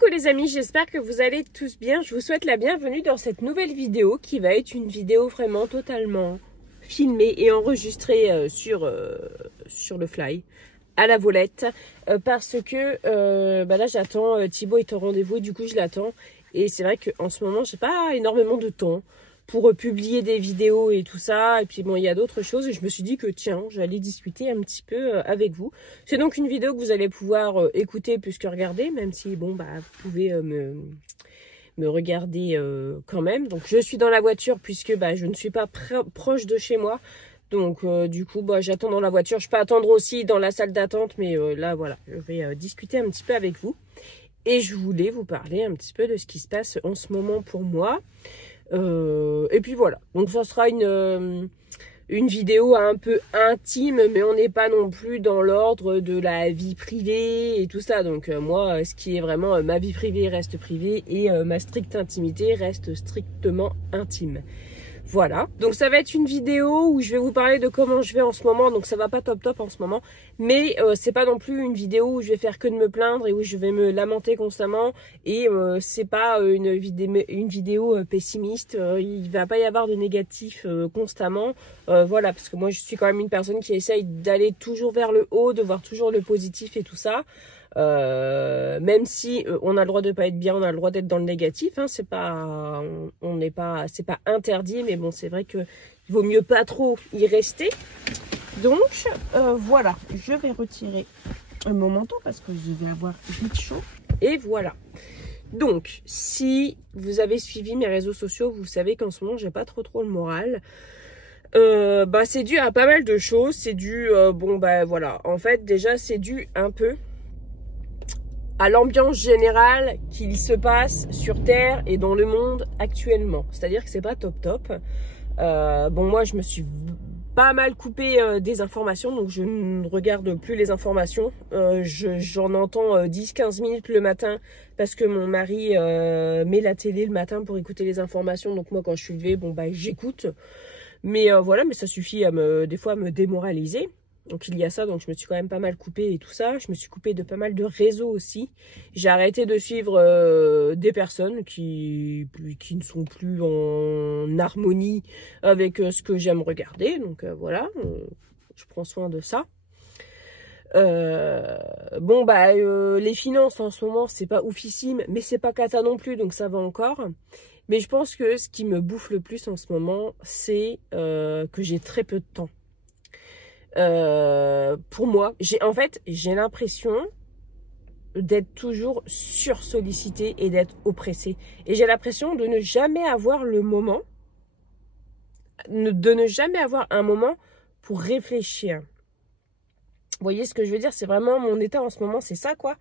Coucou les amis, j'espère que vous allez tous bien. Je vous souhaite la bienvenue dans cette nouvelle vidéo qui va être une vidéo vraiment totalement filmée et enregistrée sur le fly, à la volette, parce que là j'attends, Thibaut est au rendez-vous et du coup je l'attends. Et c'est vrai qu'en ce moment j'ai pas énormément de temps pour publier des vidéos et tout ça. Et puis bon, il y a d'autres choses et je me suis dit que tiens, j'allais discuter un petit peu avec vous. C'est donc une vidéo que vous allez pouvoir écouter plus que regarder, même si bon, bah vous pouvez me regarder quand même. Donc je suis dans la voiture puisque bah, je ne suis pas proche de chez moi. Donc du coup, bah, j'attends dans la voiture. Je peux attendre aussi dans la salle d'attente, mais là voilà, je vais discuter un petit peu avec vous. Et je voulais vous parler un petit peu de ce qui se passe en ce moment pour moi. Et puis voilà, donc ça sera une vidéo un peu intime, mais on n'est pas non plus dans l'ordre de la vie privée et tout ça. Donc moi, ce qui est vraiment ma vie privée reste privée et ma stricte intimité reste strictement intime. Voilà, donc ça va être une vidéo où je vais vous parler de comment je vais en ce moment. Donc ça va pas top en ce moment, mais c'est pas non plus une vidéo où je vais faire que de me plaindre et où je vais me lamenter constamment. Et c'est pas une vidéo pessimiste, il va pas y avoir de négatif constamment. Voilà, parce que moi je suis quand même une personne qui essaye d'aller toujours vers le haut, de voir toujours le positif et tout ça. Même si on a le droit de pas être bien, on a le droit d'être dans le négatif, hein, c'est pas interdit, mais bon, c'est vrai que il vaut mieux pas trop y rester. Donc voilà, je vais retirer mon manteau parce que je vais avoir vite chaud. Et voilà. Donc si vous avez suivi mes réseaux sociaux, vous savez qu'en ce moment j'ai pas trop le moral. Bah c'est dû à pas mal de choses. C'est dû bon bah voilà, en fait déjà c'est dû un peu à l'ambiance générale qu'il se passe sur Terre et dans le monde actuellement. C'est-à-dire que c'est pas top. Bon, moi, je me suis pas mal coupé des informations, donc je ne regarde plus les informations. J'en entends 10-15 minutes le matin parce que mon mari met la télé le matin pour écouter les informations. Donc moi, quand je suis levée, bon, bah, j'écoute. Mais voilà, mais ça suffit à des fois à me démoraliser. Donc il y a ça, donc je me suis quand même pas mal coupée et tout ça. Je me suis coupée de pas mal de réseaux aussi. J'ai arrêté de suivre des personnes qui ne sont plus en harmonie avec ce que j'aime regarder. Donc voilà, je prends soin de ça. Bon bah les finances en ce moment c'est pas oufissime, mais c'est pas cata non plus, donc ça va encore. Mais je pense que ce qui me bouffe le plus en ce moment, c'est que j'ai très peu de temps. Pour moi, j'ai l'impression d'être toujours sursollicitée et d'être oppressée. Et j'ai l'impression de ne jamais avoir le moment, de ne jamais avoir un moment pour réfléchir. Vous voyez ce que je veux dire? C'est vraiment mon état en ce moment, c'est ça quoi.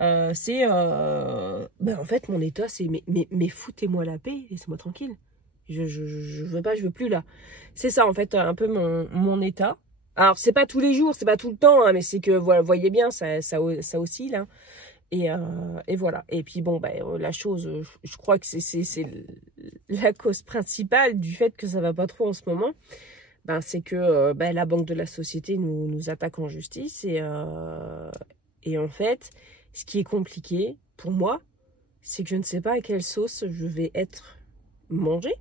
En fait mon état c'est mais foutez-moi la paix, laissez-moi tranquille. Je veux pas, je veux plus là. C'est ça en fait un peu mon état. Alors, c'est pas tous les jours, c'est pas tout le temps, hein, mais c'est que, voilà, vous voyez bien, ça oscille. Hein, et voilà. Et puis, bon, la chose, je crois que c'est la cause principale du fait que ça va pas trop en ce moment. C'est que la banque de la société nous attaque en justice. Et en fait, ce qui est compliqué pour moi, c'est que je ne sais pas à quelle sauce je vais être mangée.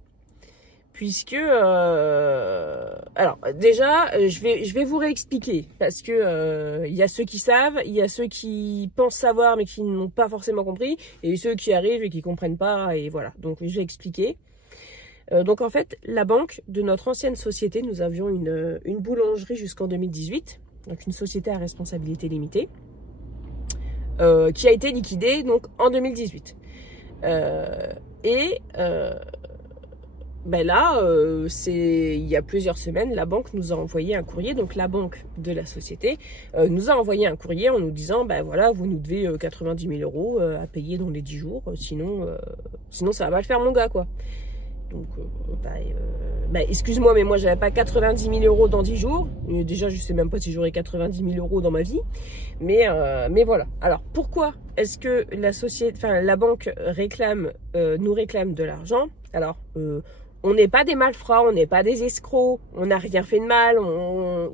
Puisque, alors déjà, je vais vous réexpliquer parce que il y a ceux qui savent, il y a ceux qui pensent savoir mais qui n'ont pas forcément compris, et ceux qui arrivent et qui comprennent pas, et voilà. Donc je vais expliquer. Donc en fait, la banque de notre ancienne société, nous avions une boulangerie jusqu'en 2018, donc une société à responsabilité limitée, qui a été liquidée donc en 2018. Il y a plusieurs semaines, la banque nous a envoyé un courrier. Donc la banque de la société nous a envoyé un courrier en nous disant voilà, vous nous devez 90 000 € à payer dans les 10 jours, sinon ça va pas le faire mon gars quoi. Donc excuse-moi, mais moi j'avais pas 90 000 € dans 10 jours. Déjà je sais même pas si j'aurais 90 000 € dans ma vie, mais voilà. Alors pourquoi est-ce que la banque nous réclame de l'argent? Alors on n'est pas des malfrats, on n'est pas des escrocs, on n'a rien fait de mal,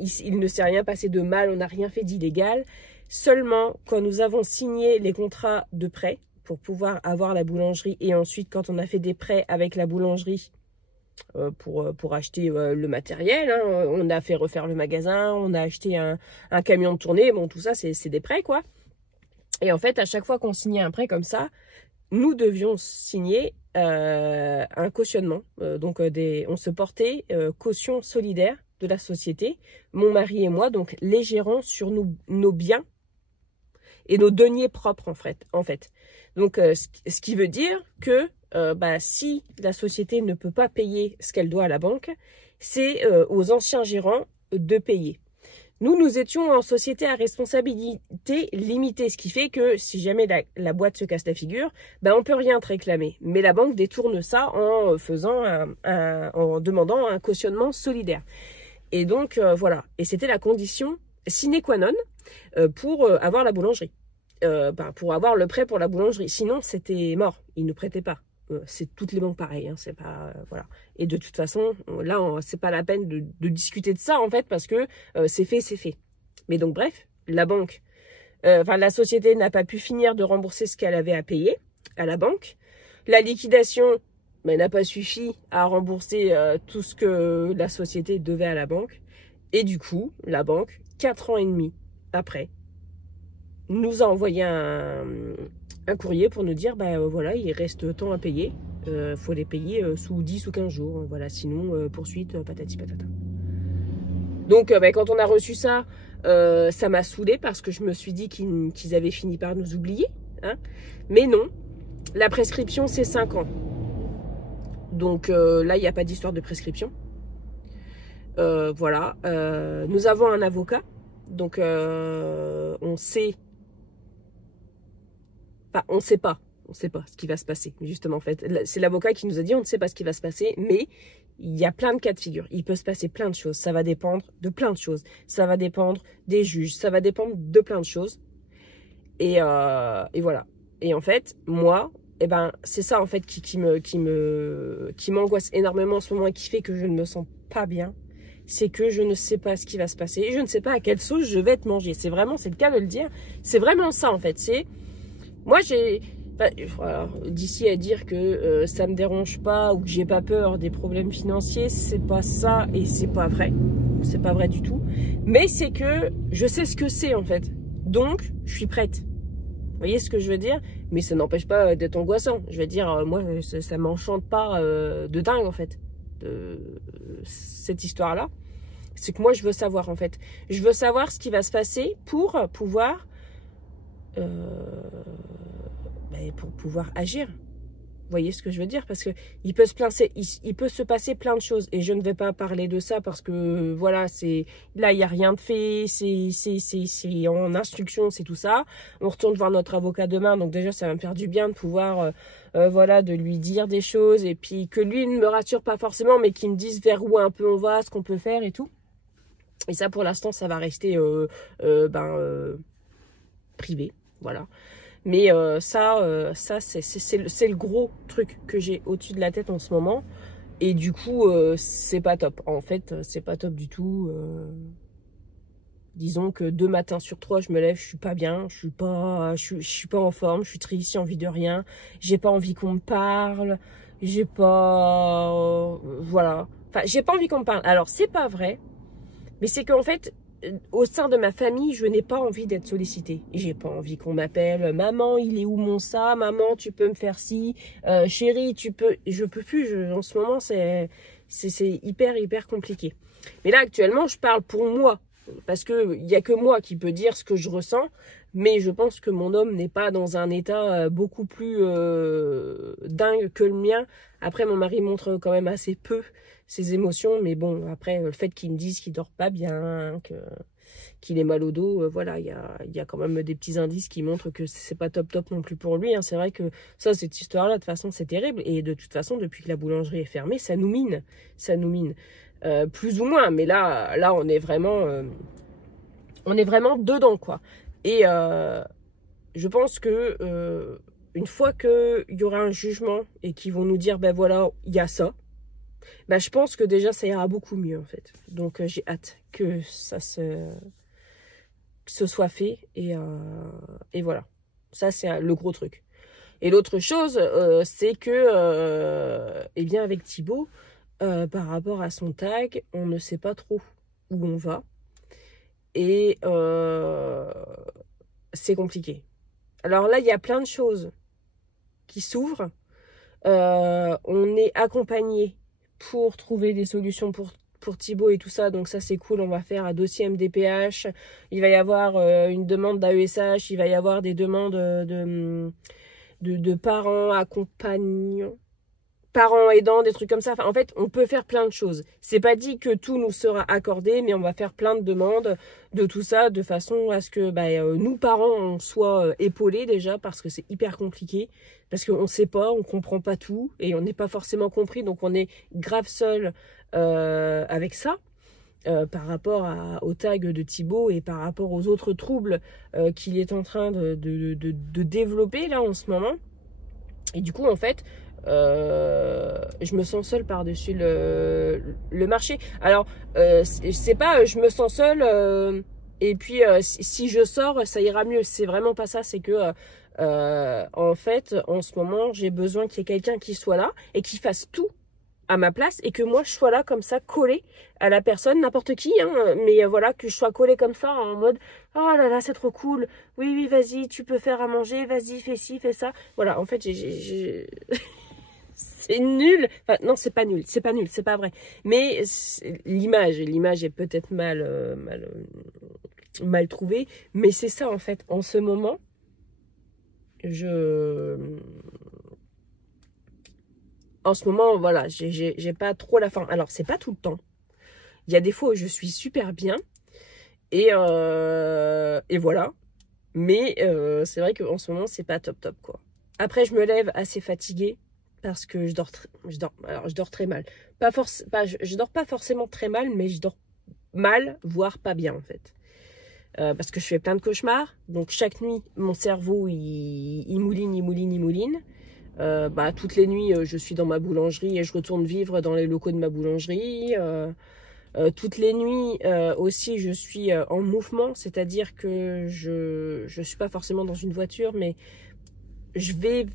il ne s'est rien passé de mal, on n'a rien fait d'illégal. Seulement, quand nous avons signé les contrats de prêt pour pouvoir avoir la boulangerie. Et ensuite, quand on a fait des prêts avec la boulangerie pour acheter le matériel, hein, on a fait refaire le magasin, on a acheté un camion de tournée. Bon, tout ça, c'est des prêts, quoi. Et en fait, à chaque fois qu'on signait un prêt comme ça, nous devions signer un cautionnement. Donc, on se portait caution solidaire de la société, mon mari et moi, donc les gérants sur nos biens et nos deniers propres, en fait. Donc, ce qui veut dire que si la société ne peut pas payer ce qu'elle doit à la banque, c'est aux anciens gérants de payer. Nous étions en société à responsabilité limitée, ce qui fait que si jamais la boîte se casse la figure, on peut rien te réclamer. Mais la banque détourne ça en en demandant un cautionnement solidaire. Et donc, voilà. Et c'était la condition sine qua non pour avoir la boulangerie. Pour avoir le prêt pour la boulangerie. Sinon, c'était mort. Ils ne prêtaient pas. C'est toutes les banques pareilles, hein, c'est pas voilà. Et de toute façon, là, c'est pas la peine de discuter de ça en fait parce que c'est fait, c'est fait. Mais donc bref, la banque, la société n'a pas pu finir de rembourser ce qu'elle avait à payer à la banque. La liquidation n'a pas suffi à rembourser tout ce que la société devait à la banque. Et du coup, la banque, 4 ans et demi après, nous a envoyé un courrier pour nous dire voilà, il reste tant à payer, faut les payer sous 10 ou 15 jours, voilà, sinon poursuite patati patata. Donc quand on a reçu ça, ça m'a saoulée parce que je me suis dit qu'ils avaient fini par nous oublier, hein. Mais non, la prescription c'est 5 ans. Donc là il n'y a pas d'histoire de prescription. Voilà, nous avons un avocat, donc on sait. On ne sait pas ce qui va se passer, justement, en fait. C'est l'avocat qui nous a dit, on ne sait pas ce qui va se passer, mais il y a plein de cas de figure. Il peut se passer plein de choses. Ça va dépendre de plein de choses. Ça va dépendre des juges. Ça va dépendre de plein de choses. Et voilà. Et en fait, moi, c'est ça, en fait, qui m'angoisse énormément en ce moment et qui fait que je ne me sens pas bien. C'est que je ne sais pas ce qui va se passer. Et je ne sais pas à quelle sauce je vais être mangée. C'est le cas de le dire. C'est vraiment ça, en fait. Moi, d'ici à dire que ça me dérange pas ou que j'ai pas peur des problèmes financiers, c'est pas ça et c'est pas vrai. C'est pas vrai du tout. Mais c'est que je sais ce que c'est en fait. Donc, je suis prête. Vous voyez ce que je veux dire? Mais ça n'empêche pas d'être angoissant. Je veux dire, moi, ça m'enchante pas de dingue en fait. Cette histoire-là. C'est que moi, je veux savoir en fait. Je veux savoir ce qui va se passer pour pouvoir agir. Vous voyez ce que je veux dire? Parce que il peut se passer plein de choses. Et je ne vais pas parler de ça parce que voilà, là, il n'y a rien de fait. C'est en instruction, c'est tout ça. On retourne voir notre avocat demain. Donc déjà, ça va me faire du bien de pouvoir voilà, de lui dire des choses. Et puis que lui ne me rassure pas forcément, mais qu'il me dise vers où un peu on va, ce qu'on peut faire et tout. Et ça, pour l'instant, ça va rester privé. Voilà. Mais ça c'est le gros truc que j'ai au-dessus de la tête en ce moment. Et du coup, c'est pas top. En fait, c'est pas top du tout. Disons que 2 matins sur 3, je me lève, je suis pas bien, je suis pas en forme, je suis triste, j'ai envie de rien. J'ai pas envie qu'on me parle. J'ai pas... voilà. Enfin, j'ai pas envie qu'on me parle. Alors, c'est pas vrai. Mais c'est qu'en fait... au sein de ma famille, je n'ai pas envie d'être sollicitée. J'ai pas envie qu'on m'appelle « Maman, il est où mon ça? Maman, tu peux me faire ci? Chérie, tu peux... » Je peux plus. En ce moment, c'est hyper compliqué. Mais là, actuellement, je parle pour moi. Parce qu'il n'y a que moi qui peut dire ce que je ressens. Mais je pense que mon homme n'est pas dans un état beaucoup plus dingue que le mien. Après, mon mari montre quand même assez peu ses émotions, mais bon, après, le fait qu'il me dise qu'il dort pas bien, qu'il est mal au dos, voilà, il y a quand même des petits indices qui montrent que c'est pas top non plus pour lui, hein. C'est vrai que ça, cette histoire-là, de toute façon, c'est terrible, et de toute façon, depuis que la boulangerie est fermée, ça nous mine, plus ou moins, mais là, on est vraiment dedans, quoi. Et je pense que une fois qu'il y aura un jugement et qu'ils vont nous dire, ben voilà, il y a ça, je pense que déjà ça ira beaucoup mieux en fait. Donc j'ai hâte que ce soit fait et voilà. Ça c'est le gros truc. Et l'autre chose, c'est que, eh bien avec Thibaut, par rapport à son tag, on ne sait pas trop où on va. Et c'est compliqué. Alors là, il y a plein de choses qui s'ouvrent. On est accompagné pour trouver des solutions pour Thibaut et tout ça. Donc ça, c'est cool. On va faire un dossier MDPH. Il va y avoir une demande d'AESH. Il va y avoir des demandes de parents accompagnants. Parents aidants, des trucs comme ça. Enfin, en fait, on peut faire plein de choses. C'est pas dit que tout nous sera accordé, mais on va faire plein de demandes de tout ça, de façon à ce que nous, parents, on soit épaulés déjà, parce que c'est hyper compliqué, parce qu'on sait pas, on comprend pas tout, et on n'est pas forcément compris, donc on est grave seul avec ça, par rapport au tag de Thibaut, et par rapport aux autres troubles qu'il est en train de développer, là, en ce moment. Et du coup, en fait, je me sens seule par-dessus le marché. Alors, c'est pas je me sens seule et puis si je sors, ça ira mieux. C'est vraiment pas ça. C'est que en fait, en ce moment, j'ai besoin qu'il y ait quelqu'un qui soit là et qui fasse tout à ma place et que moi je sois là comme ça, collée à la personne, n'importe qui, hein, mais voilà, que je sois collée comme ça en mode oh là là, c'est trop cool, oui vas-y, tu peux faire à manger, vas-y, fais ci, fais ça. Voilà, en fait c'est nul. Enfin, non, c'est pas nul, c'est pas vrai. Mais l'image est peut-être mal trouvée, mais c'est ça en fait. En ce moment, voilà, j'ai pas trop la forme. Alors, c'est pas tout le temps. Il y a des fois où je suis super bien. Et voilà. Mais c'est vrai qu'en ce moment, c'est pas top, quoi. Après, je me lève assez fatiguée parce que je dors très mal. Je dors pas forcément très mal, mais je dors mal, voire pas bien, en fait. Parce que je fais plein de cauchemars. Donc, chaque nuit, mon cerveau, il mouline. Toutes les nuits, je suis dans ma boulangerie et je retourne vivre dans les locaux de ma boulangerie. Toutes les nuits aussi, je suis en mouvement, c'est-à-dire que je suis pas forcément dans une voiture, mais je vais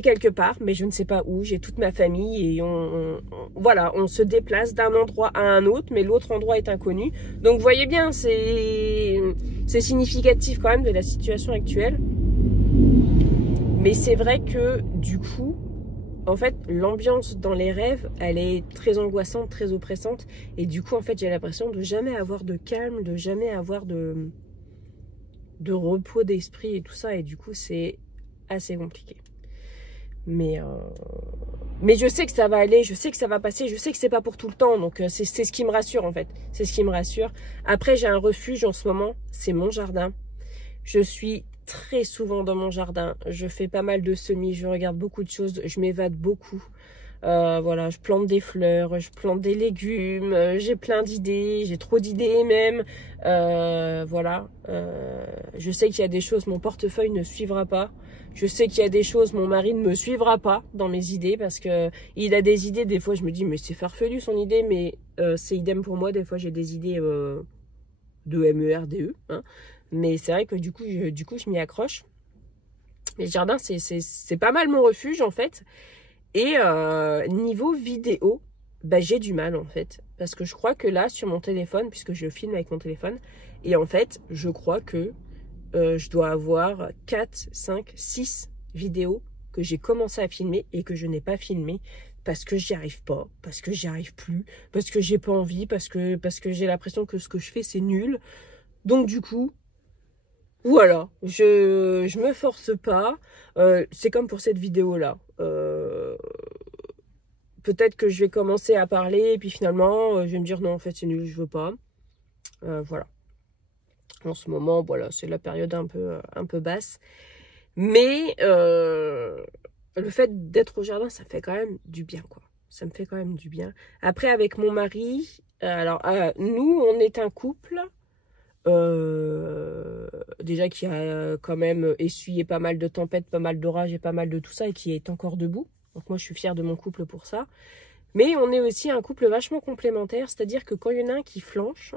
quelque part, mais je ne sais pas où. J'ai toute ma famille et voilà, on se déplace d'un endroit à un autre, mais l'autre endroit est inconnu. Donc, vous voyez bien, c'est significatif quand même de la situation actuelle. Mais c'est vrai que du coup, en fait, l'ambiance dans les rêves, elle est très angoissante, très oppressante. Et du coup, en fait, j'ai l'impression de jamais avoir de calme, de jamais avoir de repos d'esprit et tout ça. Et du coup, c'est assez compliqué. Mais je sais que ça va aller, je sais que ça va passer, je sais que c'est pas pour tout le temps. Donc, c'est ce qui me rassure, en fait. C'est ce qui me rassure. Après, j'ai un refuge en ce moment, c'est mon jardin. Je suis très souvent dans mon jardin, je fais pas mal de semis, je regarde beaucoup de choses, je m'évade beaucoup. Voilà, je plante des fleurs, je plante des légumes, j'ai plein d'idées, j'ai trop d'idées même. Voilà, je sais qu'il y a des choses, mon portefeuille ne suivra pas. Je sais qu'il y a des choses, mon mari ne me suivra pas dans mes idées parce que il a des idées. Des fois, je me dis, mais c'est farfelu son idée, mais c'est idem pour moi. Des fois, j'ai des idées de MERDE, hein. Mais c'est vrai que du coup, je m'y accroche. Mais le jardin, c'est pas mal mon refuge, en fait. Et niveau vidéo, j'ai du mal, en fait. Parce que je crois que là, sur mon téléphone, puisque je filme avec mon téléphone, et en fait, je crois que je dois avoir 4, 5, 6 vidéos que j'ai commencé à filmer et que je n'ai pas filmé parce que j'y arrive pas, parce que j'y arrive plus, parce que j'ai pas envie, parce que j'ai l'impression que ce que je fais, c'est nul. Donc, du coup... Voilà, je me force pas. C'est comme pour cette vidéo là. Peut-être que je vais commencer à parler et puis finalement je vais me dire non, en fait c'est nul, je veux pas. Voilà. En ce moment, voilà, c'est la période un peu basse. Mais le fait d'être au jardin, ça me fait quand même du bien, quoi. Ça me fait quand même du bien. Après, avec mon mari, nous, on est un couple. Déjà qui a quand même essuyé pas mal de tempêtes, pas mal d'orages et pas mal de tout ça et qui est encore debout. Donc moi je suis fière de mon couple pour ça. Mais on est aussi un couple vachement complémentaire, c'est-à-dire que quand il y en a un qui flanche,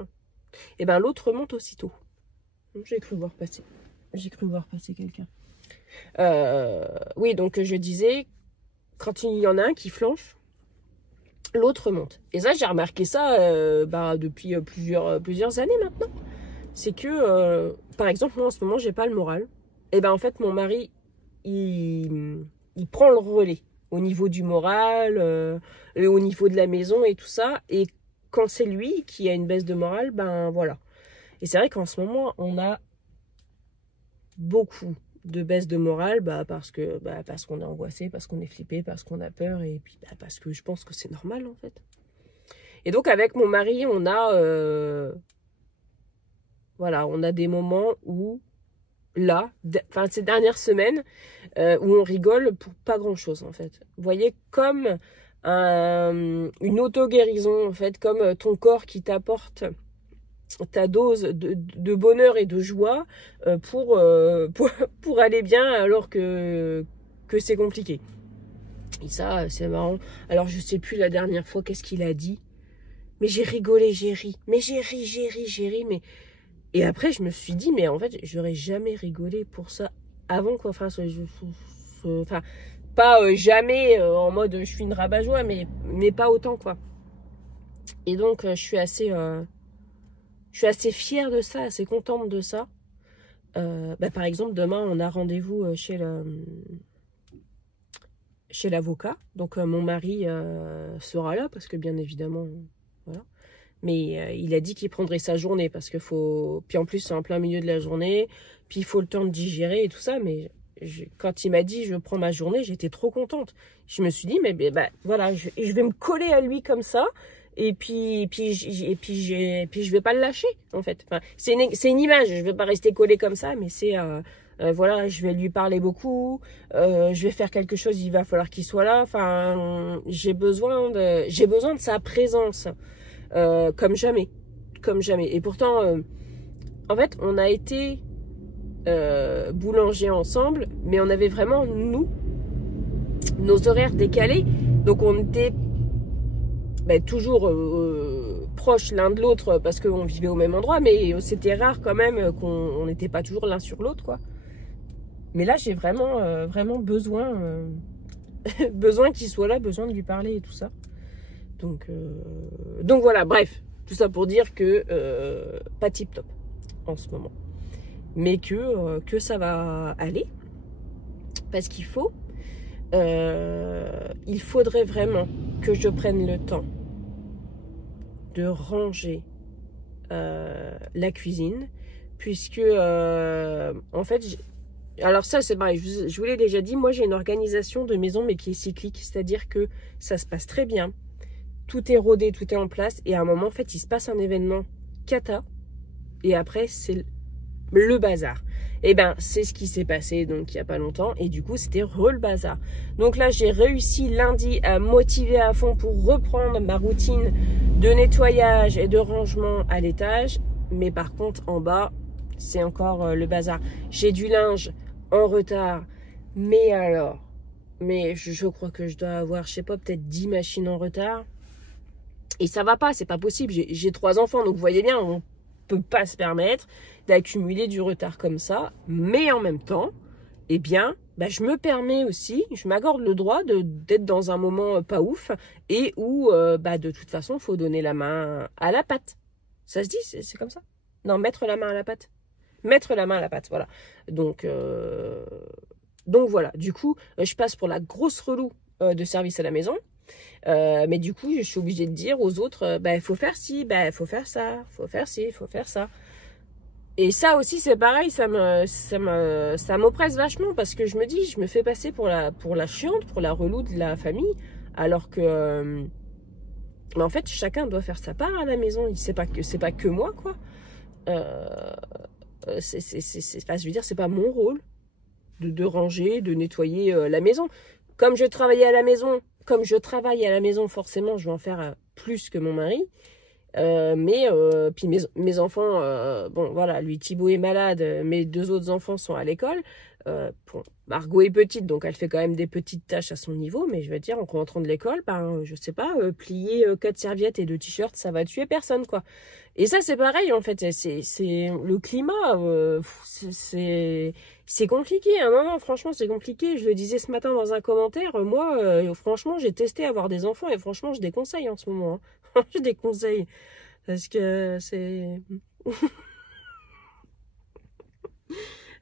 et ben l'autre monte aussitôt. J'ai cru voir passer quelqu'un. Oui, donc je disais, quand il y en a un qui flanche, l'autre monte. Et ça, j'ai remarqué ça depuis plusieurs années maintenant. C'est que, par exemple, moi en ce moment, j'ai pas le moral. Et ben en fait, mon mari, il prend le relais au niveau du moral, et au niveau de la maison et tout ça. Et quand c'est lui qui a une baisse de morale, ben voilà. Et c'est vrai qu'en ce moment, on a beaucoup de baisse de morale, parce qu'on est angoissé, parce qu'on est flippé, parce qu'on a peur, et puis parce que je pense que c'est normal en fait. Et donc avec mon mari, on a des moments où là, ces dernières semaines, où on rigole pour pas grand chose en fait. Vous voyez, comme une auto-guérison en fait, comme ton corps qui t'apporte ta dose de bonheur et de joie pour aller bien alors que c'est compliqué. Et ça, c'est marrant. Alors, je sais plus la dernière fois qu'est-ce qu'il a dit. Mais j'ai rigolé, j'ai ri. Mais j'ai ri. Mais... Et après, je me suis dit, mais en fait, j'aurais jamais rigolé pour ça avant, quoi. Enfin, pas jamais en mode je suis une rabat-joie, mais pas autant, quoi. Et donc, je suis assez fière de ça, assez contente de ça. Par exemple, demain, on a rendez-vous chez l'avocat. Donc, mon mari sera là, parce que bien évidemment, voilà. Mais il a dit qu'il prendrait sa journée, parce que faut... Puis en plus, c'est en plein milieu de la journée, puis il faut le temps de digérer et tout ça. Mais quand il m'a dit « je prends ma journée », j'étais trop contente. Je me suis dit « mais voilà, je vais me coller à lui comme ça ». Et puis je vais pas le lâcher en fait. Enfin, c'est une image. Je vais pas rester collée comme ça, mais c'est voilà, je vais lui parler beaucoup. Je vais faire quelque chose. Il va falloir qu'il soit là. Enfin, j'ai besoin de sa présence comme jamais. Et pourtant, en fait, on a été boulanger ensemble, mais on avait vraiment nos horaires décalés. Donc on était toujours proches l'un de l'autre parce qu'on vivait au même endroit, mais c'était rare quand même qu'on n'était pas toujours l'un sur l'autre, quoi. Mais là, j'ai vraiment besoin besoin qu'il soit là, besoin de lui parler et tout ça. Donc voilà, bref, tout ça pour dire que pas tip top en ce moment, mais que ça va aller, parce qu'il faudrait vraiment que je prenne le temps de ranger la cuisine, puisque en fait, alors ça c'est pareil, je vous l'ai déjà dit, moi j'ai une organisation de maison mais qui est cyclique, c'est-à-dire que ça se passe très bien, tout est rodé, tout est en place, et à un moment en fait il se passe un événement cata, et après c'est le bazar. Et c'est ce qui s'est passé donc il n'y a pas longtemps, et du coup c'était le bazar. Donc là j'ai réussi lundi à motiver à fond pour reprendre ma routine de nettoyage et de rangement à l'étage, mais par contre en bas c'est encore le bazar. J'ai du linge en retard, mais alors, je crois que je dois avoir, je sais pas, peut-être 10 machines en retard, et ça va pas, c'est pas possible. J'ai 3 enfants, donc vous voyez bien, on peut pas se permettre d'accumuler du retard comme ça, mais en même temps, je me permets aussi, je m'accorde le droit d'être dans un moment pas ouf, et où de toute façon il faut donner la main à la pâte. Ça se dit, c'est comme ça? Non, mettre la main à la pâte. Mettre la main à la pâte, voilà. Donc voilà, du coup je passe pour la grosse relou de service à la maison. Mais du coup je suis obligée de dire aux autres il faut faire ci, faut faire ça, faut faire ci, faut faire ça. Et ça aussi c'est pareil, ça m'oppresse vachement, parce que je me dis, je me fais passer pour la chiante, pour la relou de la famille, alors que mais en fait chacun doit faire sa part à la maison. C'est pas que moi, quoi. Je veux dire, c'est pas mon rôle de ranger, de nettoyer la maison. Comme je travaille à la maison, forcément, je vais en faire plus que mon mari. Puis mes enfants, bon, voilà, lui, Thibaut est malade, mes 2 autres enfants sont à l'école. Bon, Margot est petite, donc elle fait quand même des petites tâches à son niveau, mais je veux dire, en rentrant de l'école, je sais pas, plier 4 serviettes et 2 t-shirts, ça va tuer personne, quoi. Et ça, c'est pareil, en fait, c'est le climat, C'est compliqué, hein. Non, non, franchement, c'est compliqué. Je le disais ce matin dans un commentaire. Moi, franchement, j'ai testé avoir des enfants et franchement, je déconseille en ce moment. Hein. Je déconseille. Parce que c'est...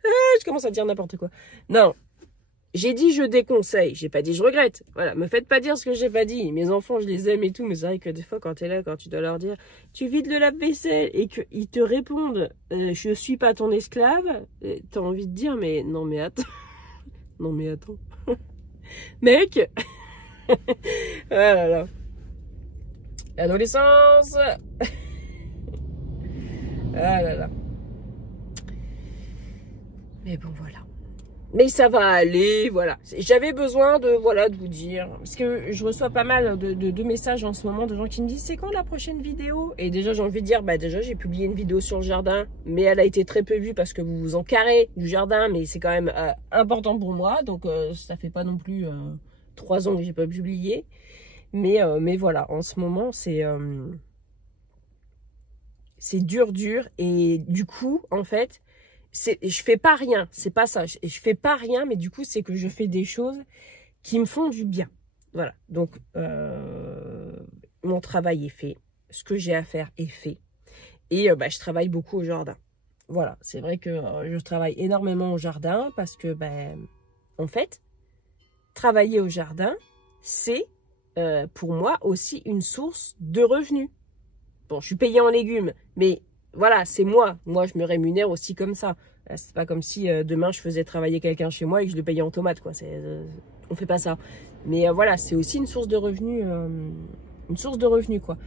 je commence à dire n'importe quoi. Non, j'ai dit je déconseille. J'ai pas dit je regrette. Voilà, me faites pas dire ce que j'ai pas dit. Mes enfants, je les aime et tout. Mais c'est vrai que des fois, quand t'es là, quand tu dois leur dire tu vides le lave-vaisselle et qu'ils te répondent je suis pas ton esclave, t'as envie de dire mais non mais attends. Non mais attends. Mec. Ah là là. L'adolescence. Ah là là. Mais bon, voilà. Mais ça va aller, voilà. J'avais besoin de, voilà, de vous dire. Parce que je reçois pas mal de messages en ce moment de gens qui me disent c'est quand la prochaine vidéo? Et déjà, j'ai envie de dire, bah déjà, j'ai publié une vidéo sur le jardin. Mais elle a été très peu vue parce que vous vous en carrez du jardin. Mais c'est quand même important pour moi. Donc, ça fait pas non plus 3 ans que j'ai pas publié. Mais voilà, en ce moment, c'est dur. Et du coup, en fait, je fais pas rien. C'est pas ça. Je fais pas rien, mais du coup, c'est que je fais des choses qui me font du bien. Voilà. Donc, mon travail est fait. Ce que j'ai à faire est fait. Et je travaille beaucoup au jardin. Voilà. C'est vrai que je travaille énormément au jardin parce que, en fait, travailler au jardin, c'est pour moi aussi une source de revenus. Bon, je suis payée en légumes, mais voilà, c'est moi. Moi, je me rémunère aussi comme ça. C'est pas comme si demain, je faisais travailler quelqu'un chez moi et que je le payais en tomates, quoi. On fait pas ça. Mais voilà, c'est aussi une source de revenus, quoi.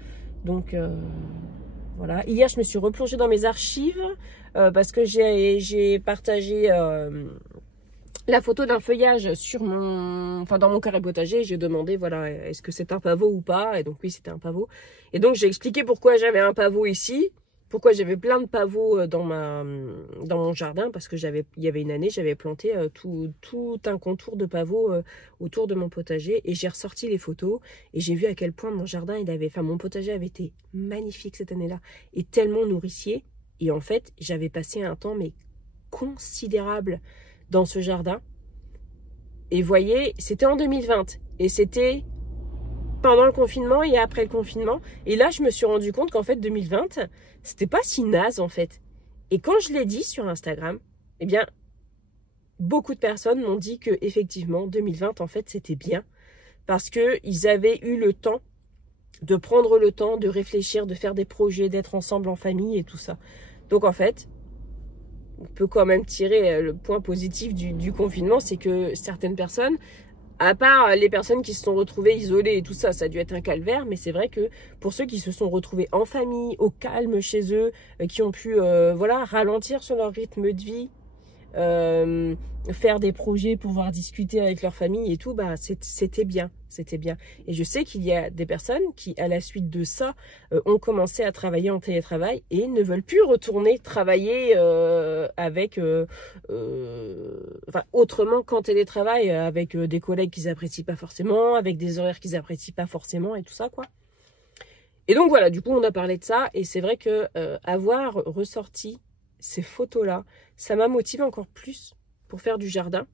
Donc, voilà. Hier, je me suis replongée dans mes archives parce que j'ai partagé la photo d'un feuillage dans mon carré potager. J'ai demandé, voilà, est-ce que c'est un pavot ou pas? Et donc oui, c'était un pavot. Et donc j'ai expliqué pourquoi j'avais un pavot ici, pourquoi j'avais plein de pavots dans mon jardin, parce que il y avait une année, j'avais planté tout un contour de pavots autour de mon potager, et j'ai ressorti les photos, et j'ai vu à quel point mon potager avait été magnifique cette année-là, et tellement nourricier. Et en fait, j'avais passé un temps mais considérable dans ce jardin. Et vous voyez, c'était en 2020. Et c'était pendant le confinement et après le confinement. Et là, je me suis rendu compte qu'en fait, 2020, c'était pas si naze, en fait. Et quand je l'ai dit sur Instagram, eh bien, beaucoup de personnes m'ont dit que effectivement 2020, en fait, c'était bien. Parce qu'ils avaient eu le temps de prendre le temps de réfléchir, de faire des projets, d'être ensemble en famille et tout ça. Donc, en fait, on peut quand même tirer le point positif du confinement, c'est que certaines personnes, à part les personnes qui se sont retrouvées isolées et tout ça, ça a dû être un calvaire, mais c'est vrai que pour ceux qui se sont retrouvés en famille, au calme chez eux, qui ont pu voilà, ralentir sur leur rythme de vie, faire des projets, pouvoir discuter avec leur famille et tout, c'était bien, c'était bien. Et je sais qu'il y a des personnes qui, à la suite de ça, ont commencé à travailler en télétravail et ne veulent plus retourner travailler autrement qu'en télétravail, avec des collègues qu'ils apprécient pas forcément, avec des horaires qu'ils apprécient pas forcément et tout ça, quoi. Et donc voilà, du coup, on a parlé de ça, et c'est vrai que avoir ressorti ces photos-là, ça m'a motivé encore plus pour faire du jardin.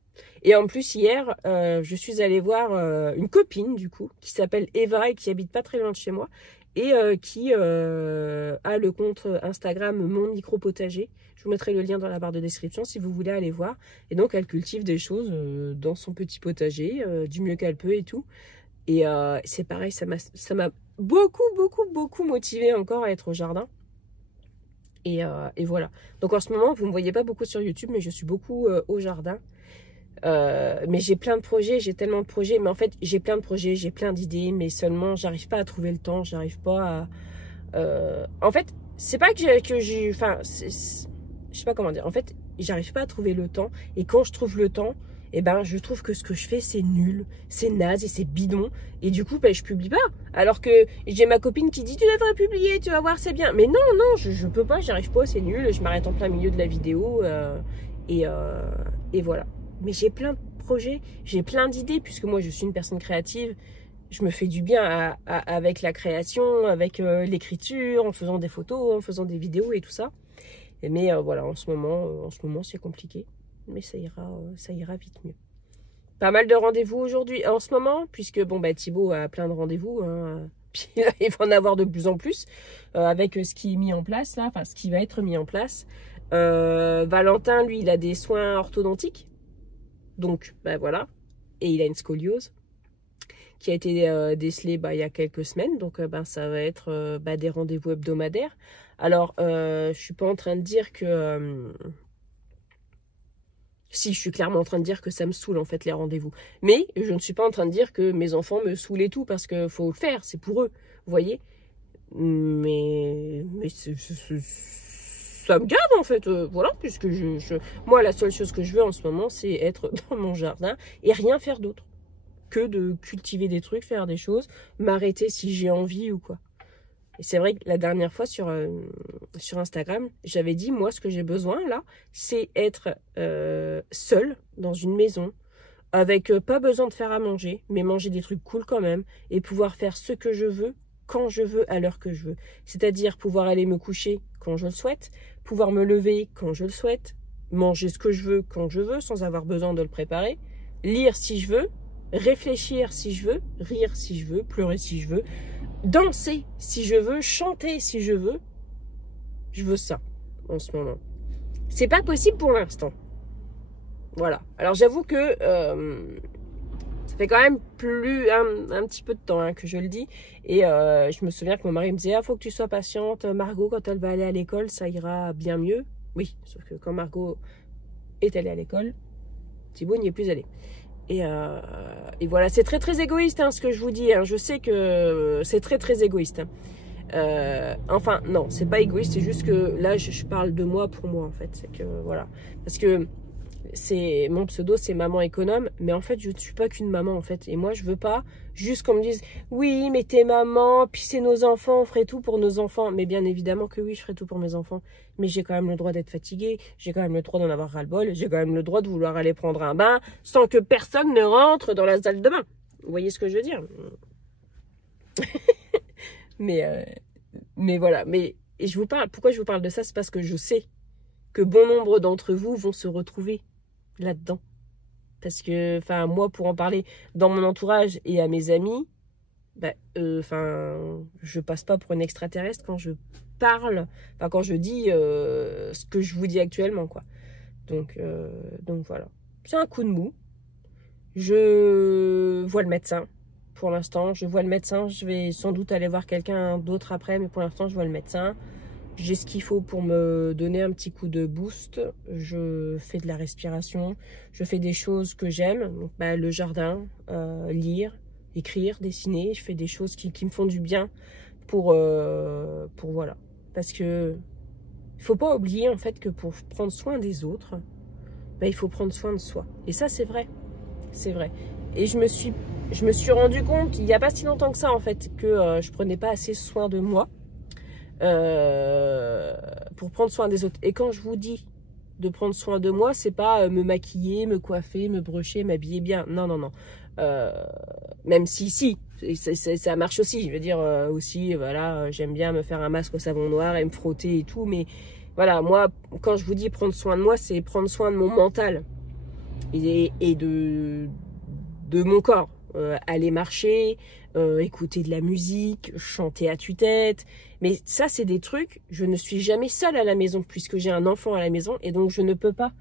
Et en plus, hier, je suis allée voir une copine, du coup, qui s'appelle Eva et qui habite pas très loin de chez moi, et qui a le compte Instagram Mon Micro Potager. Je vous mettrai le lien dans la barre de description si vous voulez aller voir. Et donc, elle cultive des choses dans son petit potager, du mieux qu'elle peut et tout. Et c'est pareil, ça m'a beaucoup motivé encore à être au jardin. Et voilà. Donc en ce moment, vous ne me voyez pas beaucoup sur YouTube, mais je suis beaucoup au jardin. Mais j'ai plein de projets, j'ai tellement de projets. Mais en fait, j'ai plein de projets, j'ai plein d'idées, mais seulement, j'arrive pas à trouver le temps, j'arrive pas à... En fait, c'est pas que j'ai... Enfin, je sais pas comment dire. En fait, j'arrive pas à trouver le temps. Et quand je trouve le temps, eh ben, je trouve que ce que je fais, c'est nul, c'est naze et c'est bidon. Et du coup, je publie pas. Alors que j'ai ma copine qui dit, tu devrais publier, tu vas voir, c'est bien. Mais non, je peux pas, j'arrive pas, c'est nul. Je m'arrête en plein milieu de la vidéo. Et voilà. Mais j'ai plein de projets, j'ai plein d'idées, puisque moi, je suis une personne créative. Je me fais du bien avec la création, avec l'écriture, en faisant des photos, en faisant des vidéos et tout ça. Mais voilà, en ce moment, c'est compliqué. mais ça ira vite mieux. Pas mal de rendez-vous aujourd'hui, en ce moment, puisque bon, bah, Thibaut a plein de rendez-vous, hein, puis il va en avoir de plus en plus, avec ce qui est mis en place là, enfin ce qui va être mis en place. Valentin, lui, il a des soins orthodontiques, donc bah, voilà, et il a une scoliose qui a été décelée il y a quelques semaines, donc ça va être des rendez-vous hebdomadaires. Alors, je suis pas en train de dire que... Si, je suis clairement en train de dire que ça me saoule en fait les rendez-vous. Mais je ne suis pas en train de dire que mes enfants me saoulent et tout, parce qu'il faut le faire, c'est pour eux, vous voyez. Mais ça me gave en fait, voilà, puisque moi la seule chose que je veux en ce moment, c'est être dans mon jardin et rien faire d'autre que de cultiver des trucs, faire des choses, m'arrêter si j'ai envie ou quoi. Et c'est vrai que la dernière fois sur Instagram, j'avais dit, moi, ce que j'ai besoin, là, c'est être seule dans une maison, avec pas besoin de faire à manger, mais manger des trucs cool quand même, et pouvoir faire ce que je veux, quand je veux, à l'heure que je veux. C'est-à-dire pouvoir aller me coucher quand je le souhaite, pouvoir me lever quand je le souhaite, manger ce que je veux quand je veux, sans avoir besoin de le préparer, lire si je veux, réfléchir si je veux, rire si je veux, pleurer si je veux, danser si je veux, chanter si je veux. Je veux ça en ce moment. C'est pas possible pour l'instant. Voilà. Alors j'avoue que ça fait quand même un petit peu de temps hein, que je le dis. Et je me souviens que mon mari me disait, ah, faut que tu sois patiente. Margot, quand elle va aller à l'école, ça ira bien mieux. Oui, sauf que quand Margot est allée à l'école, Thibaut n'y est plus allé. Et voilà, c'est très très égoïste hein, ce que je vous dis. Hein. Je sais que c'est très très égoïste. Hein. Enfin, non, c'est pas égoïste, c'est juste que là, je parle de moi pour moi en fait. C'est que voilà, parce que mon pseudo, c'est maman économe, mais en fait, je ne suis pas qu'une maman en fait. Et moi, je veux pas juste qu'on me dise oui, mais t'es maman, puis c'est nos enfants, on ferait tout pour nos enfants. Mais bien évidemment que oui, je ferai tout pour mes enfants. Mais j'ai quand même le droit d'être fatiguée, j'ai quand même le droit d'en avoir ras-le-bol, j'ai quand même le droit de vouloir aller prendre un bain sans que personne ne rentre dans la salle de bain. Vous voyez ce que je veux dire? mais voilà. Mais et je vous parle. Pourquoi je vous parle de ça? C'est parce que je sais que bon nombre d'entre vous vont se retrouver là-dedans. Parce que, enfin, moi, pour en parler dans mon entourage et à mes amis, je passe pas pour une extraterrestre quand je parle, enfin, quand je dis ce que je vous dis actuellement, quoi. Donc voilà. C'est un coup de mou. Je vois le médecin. Pour l'instant, je vois le médecin. Je vais sans doute aller voir quelqu'un d'autre après, mais pour l'instant, je vois le médecin. J'ai ce qu'il faut pour me donner un petit coup de boost. Je fais de la respiration. Je fais des choses que j'aime. Donc, le jardin, lire, écrire, dessiner. Je fais des choses qui me font du bien pour voilà. Parce que il faut pas oublier en fait que pour prendre soin des autres, il faut prendre soin de soi. Et ça, c'est vrai. C'est vrai. Et je me suis rendu compte il n'y a pas si longtemps que ça en fait que je prenais pas assez soin de moi. Pour prendre soin des autres. Et quand je vous dis de prendre soin de moi, c'est pas me maquiller, me coiffer, me brocher, m'habiller bien. Non, non, non. Même si ça marche aussi. Je veux dire aussi, voilà, j'aime bien me faire un masque au savon noir et me frotter et tout. Mais voilà, moi, quand je vous dis prendre soin de moi, c'est prendre soin de mon mental et de mon corps. Aller marcher, écouter de la musique, chanter à tue-tête. Mais ça, c'est des trucs, je ne suis jamais seule à la maison puisque j'ai un enfant à la maison et donc je ne peux pas.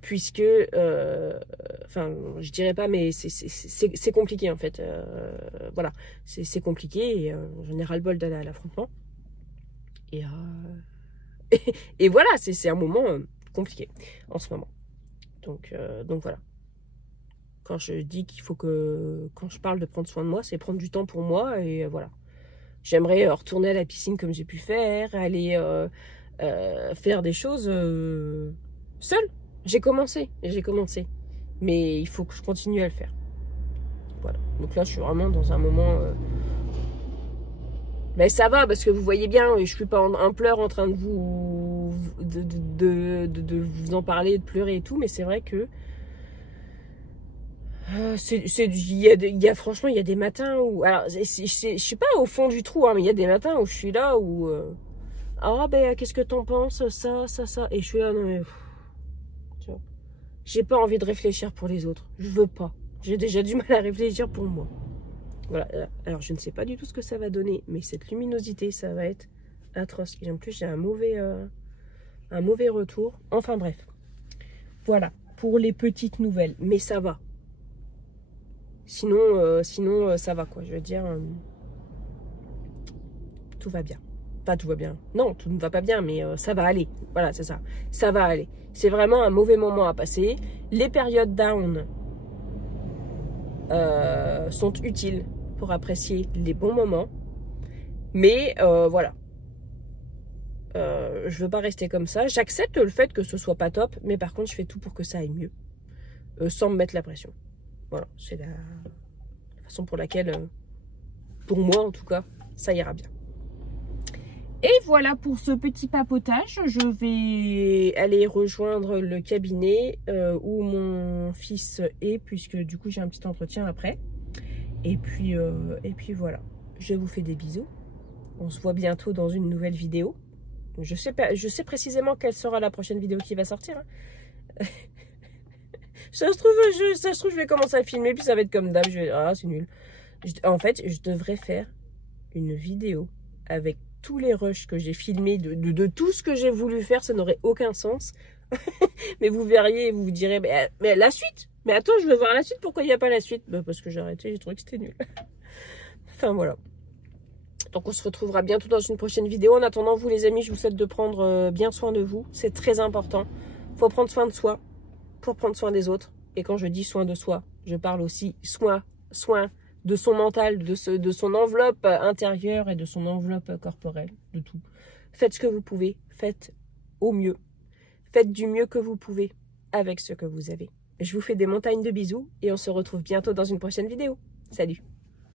Puisque, je dirais pas, mais c'est compliqué en fait. Voilà, c'est compliqué et j'en ai ras-le-bol d'aller à l'affrontement. Et voilà, c'est un moment compliqué en ce moment. Donc voilà. Quand je dis qu'il faut que, quand je parle de prendre soin de moi, c'est prendre du temps pour moi et voilà. J'aimerais retourner à la piscine comme j'ai pu faire, aller faire des choses seule. J'ai commencé, mais il faut que je continue à le faire. Voilà. Donc là, je suis vraiment dans un moment. Mais ça va parce que vous voyez bien, je suis pas en pleurs en train de vous vous en parler, de pleurer et tout, mais c'est vrai que franchement, il y a des matins où, alors, je suis pas au fond du trou, hein, mais il y a des matins où je suis là où, qu'est-ce que t'en penses, ça, et je suis là, non mais, tu vois, J'ai pas envie de réfléchir pour les autres. Je veux pas. J'ai déjà du mal à réfléchir pour moi. Voilà. Alors, je ne sais pas du tout ce que ça va donner, mais cette luminosité, ça va être atroce. Et en plus, j'ai un mauvais retour. Enfin, bref. Voilà. Pour les petites nouvelles. Mais ça va. Sinon, ça va, quoi. Je veux dire, tout va bien. Pas tout va bien. Non, tout ne va pas bien, mais ça va aller. Voilà, c'est ça. Ça va aller. C'est vraiment un mauvais moment à passer. Les périodes down sont utiles pour apprécier les bons moments. Mais voilà. Je veux pas rester comme ça. J'accepte le fait que ce soit pas top, mais par contre, je fais tout pour que ça aille mieux. Sans me mettre la pression. Voilà, c'est la façon pour laquelle, pour moi en tout cas, ça ira bien. Et voilà pour ce petit papotage. Je vais aller rejoindre le cabinet où mon fils est, puisque du coup j'ai un petit entretien après. Et puis voilà. Je vous fais des bisous. On se voit bientôt dans une nouvelle vidéo. Je sais précisément quelle sera la prochaine vidéo qui va sortir. Hein. Ça se trouve, je vais commencer à filmer, puis ça va être comme d'hab. Ah, c'est nul. En fait, je devrais faire une vidéo avec tous les rushs que j'ai filmés, de tout ce que j'ai voulu faire, ça n'aurait aucun sens. Mais vous verriez et vous vous direz, mais la suite. Mais attends, je veux voir la suite, pourquoi il n'y a pas la suite? Parce que j'ai arrêté, j'ai trouvé que c'était nul. Enfin, voilà. Donc, on se retrouvera bientôt dans une prochaine vidéo. En attendant, vous les amis, je vous souhaite de prendre bien soin de vous. C'est très important. Il faut prendre soin de soi pour prendre soin des autres. Et quand je dis soin de soi, je parle aussi soin de son mental, de son enveloppe intérieure et de son enveloppe corporelle, de tout. Faites ce que vous pouvez, faites au mieux. Faites du mieux que vous pouvez avec ce que vous avez. Je vous fais des montagnes de bisous et on se retrouve bientôt dans une prochaine vidéo. Salut!